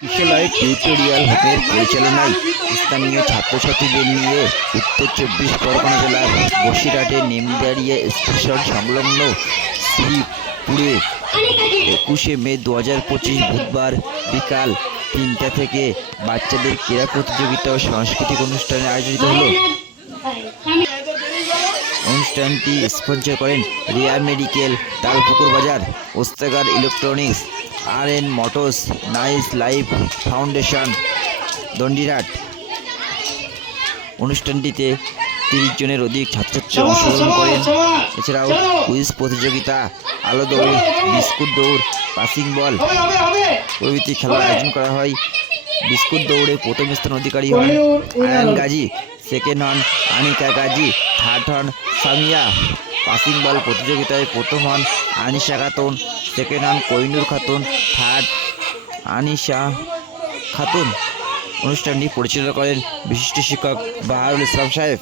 বিদ্যালয় টিউটোরিয়াল হোমের পরিচালনায় স্থানীয় ছাত্রছাত্রীদের নিয়ে উত্তর চব্বিশ পরগনা জেলার বসিরহাটের নেমদারিয়া স্টেশন সংলগ্ন শ্রীপুরে একুশে মে দু হাজার পঁচিশ বুধবার বিকাল তিনটা থেকে বাচ্চাদের ক্রীড়া প্রতিযোগিতা ও সাংস্কৃতিক অনুষ্ঠানে আয়োজিত হলো। অনুষ্ঠানটি স্পন্সর করেন Riya medical Talpukur Bazar Ostagar electronics R N motors nice life foundation Dandirhat. অনুষ্ঠানটিতে তিরিশ জনের অধিক ছাত্রছাত্রী অংশগ্রহণ করেন। এছাড়াও কুইজ প্রতিযোগিতা আলো দৌড় বিস্কুট দৌড় পাসিং বল প্রভৃতি খেলার আয়োজন করা হয়। বিস্কুট দৌড়ে প্রথম স্থান অধিকারী হন আয়ান গাজী। সেকেন্ড হন আনিকা গাজী থার্ড হন সামিয়া। পাসিং বল প্রতিযোগিতায় প্রথম হন আনিশা খাতুন সেকেন্ড হন কইনুর খাতুন থার্ড আনিশা খাতুন। অনুষ্ঠানটি পরিচালনা করেন বিশিষ্ট শিক্ষক বাহারুল ইসলাম সাহেব।